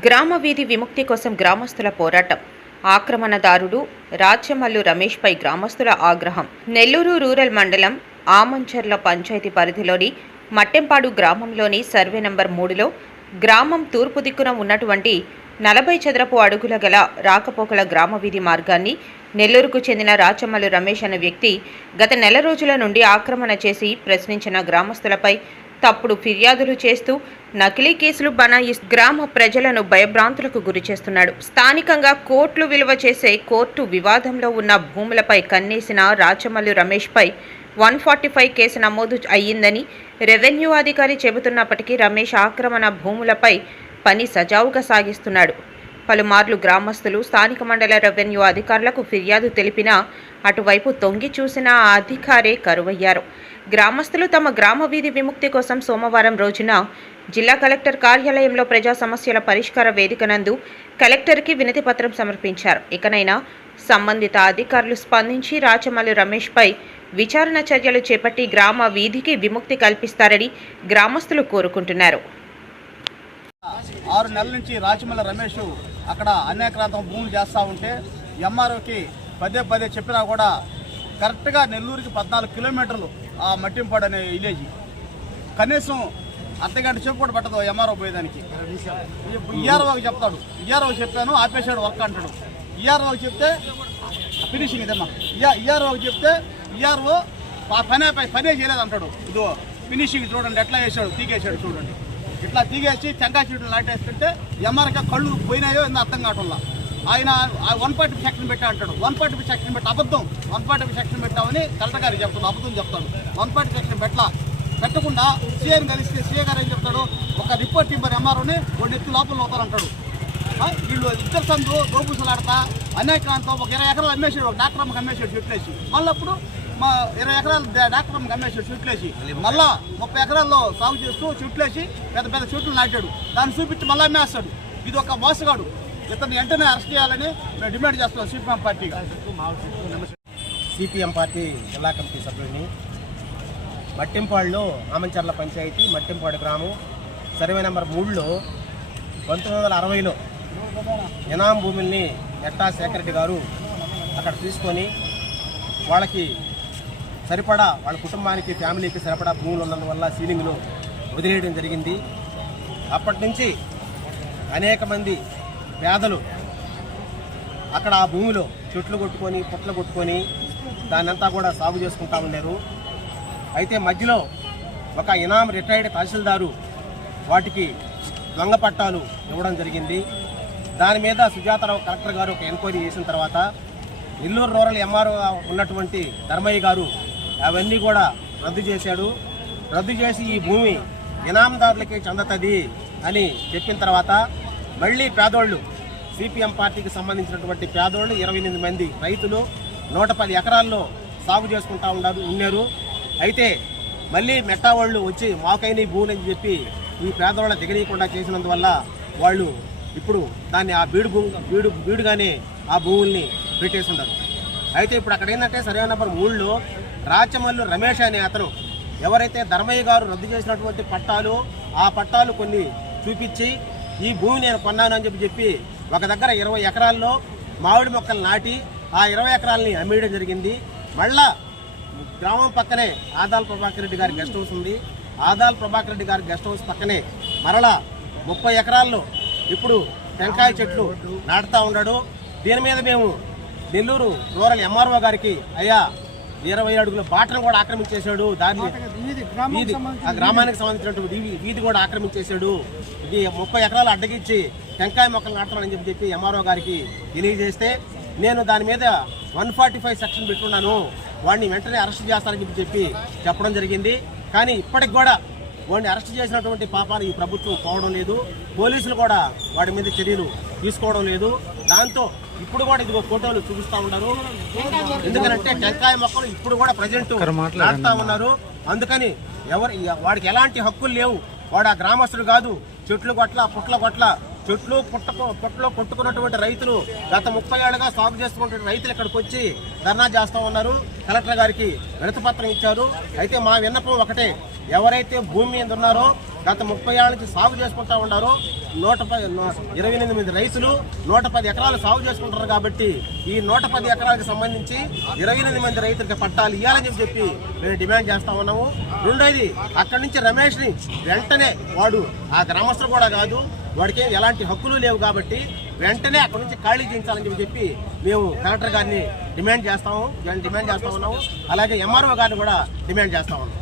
గ్రామ వీధి విముక్తి కోసం గ్రామస్తుల పోరాటం. ఆక్రమణదారుడు రాచమల్లు రమేష్పై గ్రామస్తుల ఆగ్రహం. నెల్లూరు రూరల్ మండలం ఆమంచర్ల పంచాయతీ పరిధిలోని మట్టెంపాడు గ్రామంలోని సర్వే నంబర్ మూడులో గ్రామం తూర్పు దిక్కున ఉన్నటువంటి నలభై చదరపు అడుగుల గల రాకపోకల గ్రామ వీధి మార్గాన్ని నెల్లూరుకు చెందిన రాచమల్లు రమేష్ అనే వ్యక్తి గత నెల రోజుల నుండి ఆక్రమణ చేసి ప్రశ్నించిన గ్రామస్తులపై తప్పుడు ఫిర్యాదులు చేస్తూ నకిలీ కేసులు బనాయిస్తూ గ్రామ ప్రజలను భయభ్రాంతులకు గురి చేస్తున్నాడు. స్థానికంగా కోట్లు విలువ చేసే కోర్టు వివాదంలో ఉన్న భూములపై కన్నేసిన రాచమల్లు రమేష్పై వన్ ఫార్టీ ఫైవ్ కేసు నమోదు అయ్యిందని రెవెన్యూ అధికారి చెబుతున్నప్పటికీ రమేష్ ఆక్రమణ భూములపై పని సజావుగా సాగిస్తున్నాడు. పలుమార్లు గ్రామస్తులు స్థానిక మండల రెవెన్యూ అధికారులకు ఫిర్యాదు తెలిపినా అటువైపు తొంగి చూసిన ఆ అధికారే కరువయ్యారు. గ్రామస్తులు తమ గ్రామ వీధి విముక్తి కోసం సోమవారం రోజున జిల్లా కలెక్టర్ కార్యాలయంలో ప్రజా సమస్యల పరిష్కార వేదిక నందు కలెక్టర్కి వినతి పత్రం సమర్పించారు. ఇకనైనా సంబంధిత అధికారులు స్పందించి రాచమల్లి రమేష్పై విచారణ చర్యలు చేపట్టి గ్రామ వీధికి విముక్తి కల్పిస్తారని గ్రామస్తులు కోరుకుంటున్నారు. ఆరు నెలల నుంచి రాచమల్ల రమేష్ అక్కడ అనేకరాంతం భూములు చేస్తూ ఉంటే ఎంఆర్ఓకి పదే పదే చెప్పినా కూడా కరెక్ట్గా నెల్లూరుకి పద్నాలుగు కిలోమీటర్లు ఆ మట్టింపాడు అనే విలేజ్. కనీసం అర్ధగంట చెప్పు కూడా పట్టదు ఎంఆర్ఓ పోయేదానికి. ఈఆర్ఓకి చెప్తాడు. ఈఆర్ఓకి చెప్పాను ఆపేశాడు వర్క్ అంటాడు. ఈఆర్ఓకి చెప్తే ఫినిషింగ్ ఇదమ్మా ఈఆర్ఓకి చెప్తే ఈఆర్ఓ పనే పనే చేయలేదు అంటాడు. ఇదో ఫినిషింగ్ చూడండి ఎట్లా వేసాడు తీకేసాడు చూడండి. ఇట్లా తీగేసి టెంకాయ చెట్లు నాటేస్తుంటే ఎంఆర్కే కళ్ళు పోయినాయో ఎందుకు అర్థం కావట్లా. ఆయన వన్ పార్టీ సెక్షన్ పెట్టా అంటాడు. వన్ పార్టీ సెక్షన్ పెట్టి అబద్ధం. వన్ పార్టీ సెక్షన్ పెట్టామని కలెక్టర్ గారికి చెప్తాడు అబద్ధం చెప్తాడు. వన్ పార్టీ సెక్షన్ పెట్టలా. పెట్టకుండా సీఎం కలిస్తే సీఏ గారు ఏం చెప్తాడు? ఒక రిపోర్ట్ టింబర్ ఎంఆర్ఓని రెండు ఎత్తి లోపల అవుతారంటాడు వీళ్ళు ఇద్దరు సందు దోపుసలాడతా అనేక ఒక ఇరవై ఎకరాలు అమ్మేసాడు ఒక డాక్టర్ అమ్మకి అమ్మేసాడు చెప్పేసి. మళ్ళీ అప్పుడు మా ఇరవై ఎకరాలు డాక్టర్ అమ్మేసాడు చెట్లేసి. మళ్ళా ముప్పై ఎకరాల్లో సాగు చేస్తూ చెట్లేసి పెద్ద పెద్ద చెట్లు నాటాడు. దాన్ని చూపించి మళ్ళీ అమ్మేస్తాడు. ఇది ఒక మోసగాడు. ఇతను వెంటనే అరెస్ట్ చేయాలని మేము డిమాండ్ చేస్తున్నాం సిపిఎం పార్టీగా. సిపిఎం పార్టీ జిల్లా కమిటీ సభ్యుడిని. మట్టింపాడులో ఆమంచర్ల పంచాయతీ మట్టింపాడు గ్రామం సర్వే నెంబర్ మూడులో పంతొమ్మిది వందల అరవైలో ఇనాం భూముల్ని నెట్టా శేఖరెడ్డి గారు అక్కడ తీసుకొని వాళ్ళకి సరిపడా వాళ్ళ కుటుంబానికి ఫ్యామిలీకి సరిపడా భూములు ఉన్నందువల్ల సీలింగ్లో వదిలేయడం జరిగింది. అప్పటి నుంచి అనేక మంది పేదలు అక్కడ ఆ భూమిలో చెట్లు కొట్టుకొని పుట్లు కొట్టుకొని దాన్నంతా కూడా సాగు చేసుకుంటా ఉన్నారు. అయితే మధ్యలో ఒక ఇనాం రిటైర్డ్ తహసీల్దారు వాటికి దొంగ పట్టాలు ఇవ్వడం జరిగింది. దాని మీద సుజాతరావు కలెక్టర్ గారు ఒక ఎంక్వైరీ చేసిన తర్వాత నెల్లూరు రూరల్ ఎంఆర్ఓ ఉన్నటువంటి ధర్మయ్య గారు అవన్నీ కూడా రద్దు చేశాడు. రద్దు చేసి ఈ భూమి ఇనామదారులకి చెందుతుంది అని చెప్పిన తర్వాత మళ్ళీ పేదోళ్ళు సిపిఎం పార్టీకి సంబంధించినటువంటి పేదోళ్ళు ఇరవై ఎనిమిది మంది రైతులు నూట పది ఎకరాల్లో సాగు చేసుకుంటా ఉన్నారు ఉన్నారు. అయితే మళ్ళీ మెట్టా వాళ్ళు వచ్చి మాకైన భూమి అని చెప్పి ఈ పేదవాళ్ళ దిగనీయకుండా చేసినందువల్ల వాళ్ళు ఇప్పుడు దాన్ని ఆ బీడు భూమి బీడు బీడుగానే ఆ భూముల్ని పెట్టేస్తున్నారు అయితే ఇప్పుడు అక్కడ ఏంటంటే సరైన నెంబర్ మూడులో రాచమల్లు రమేష్ అనే అతను ఎవరైతే ధర్మయ్య గారు రద్దు చేసినటువంటి పట్టాలు ఆ పట్టాలు కొన్ని చూపించి ఈ భూమి నేను కొన్నాను అని చెప్పి చెప్పి ఒక దగ్గర ఇరవై ఎకరాల్లో మామిడి మొక్కలు నాటి ఆ ఇరవై ఎకరాలని అమ్మేయడం జరిగింది. మళ్ళా గ్రామం పక్కనే ఆదాల్ ప్రభాకర్ రెడ్డి గారి గెస్ట్ హౌస్ ఉంది. ఆదాల్ ప్రభాకర్ రెడ్డి గారి గెస్ట్ హౌస్ పక్కనే మరలా ముప్పై ఎకరాల్లో ఇప్పుడు టెంకాయ చెట్లు నాటుతా ఉన్నాడు. దీని మీద మేము నెల్లూరు రూరల్ ఎంఆర్ఓ గారికి అయ్యా ఇరవై అడుగుల బాటను కూడా ఆక్రమించేశాడు. దాన్ని వీధి ఆ గ్రామానికి సంబంధించినటువంటి వీధి- కూడా ఆక్రమించేశాడు. ఇది ముప్పై ఎకరాలు అడ్డగిచ్చి టెంకాయ మొక్కలు నాటుతానని చెప్పి చెప్పి ఎంఆర్ఓ గారికి తెలియజేస్తే నేను దాని మీద వన్ ఫార్టీ ఫైవ్ సెక్షన్ పెట్టుకున్నాను వాడిని వెంటనే అరెస్ట్ చేస్తానని చెప్పి చెప్పి చెప్పడం జరిగింది. కానీ ఇప్పటికి కూడా వాడిని అరెస్ట్ చేసినటువంటి పాపాన్ని ఈ ప్రభుత్వం పోవడం లేదు. పోలీసులు కూడా వాడి మీద చర్యలు తీసుకోవడం లేదు. దాంతో ఇప్పుడు కూడా ఇదిగో ఫోటోలు చూపిస్తా ఉన్నారు. ఎందుకంటే టెంకాయ మొక్కలు ఇప్పుడు కూడా ప్రజెంట్ నాటుతా ఉన్నారు. అందుకని ఎవరు వాడికి ఎలాంటి హక్కులు లేవు. వాడు ఆ గ్రామస్తుడు కాదు. చెట్లు కొట్ల పుట్ల కొట్ల. చెట్లు పుట్ట పుట్టలో కొట్టుకున్నటువంటి రైతులు గత ముప్పై ఏళ్ళుగా సాగు చేసుకున్నటువంటి రైతులు ఇక్కడికి వచ్చి ధర్నా చేస్తా ఉన్నారు. కలెక్టర్ గారికి వినతి పత్రం ఇచ్చారు. అయితే మా విన్నపం ఒకటే. ఎవరైతే భూమి మీద ఉన్నారో గత ముప్పై ఏళ్ళ నుంచి సాగు చేసుకుంటా ఉన్నారు. నూట పది ఇరవై ఎనిమిది మంది రైతులు నూట పది ఎకరాలు సాగు చేసుకుంటారు కాబట్టి ఈ నూట పది ఎకరాలకు సంబంధించి ఇరవై ఎనిమిది మంది రైతులకి పట్టాలు ఇవ్వాలని చెప్పి మేము డిమాండ్ చేస్తా ఉన్నాము. రెండోది అక్కడి నుంచి రమేష్ని వెంటనే వాడు ఆ గ్రామస్తులు కూడా కాదు వాడికి ఎలాంటి హక్కులు లేవు కాబట్టి వెంటనే అక్కడి నుంచి ఖాళీ చేయించాలని చెప్పి చెప్పి మేము కలెక్టర్ గారిని డిమాండ్ చేస్తాము డిమాండ్ చేస్తా ఉన్నాము. అలాగే ఎంఆర్ఓ గారిని కూడా డిమాండ్ చేస్తా ఉన్నాము.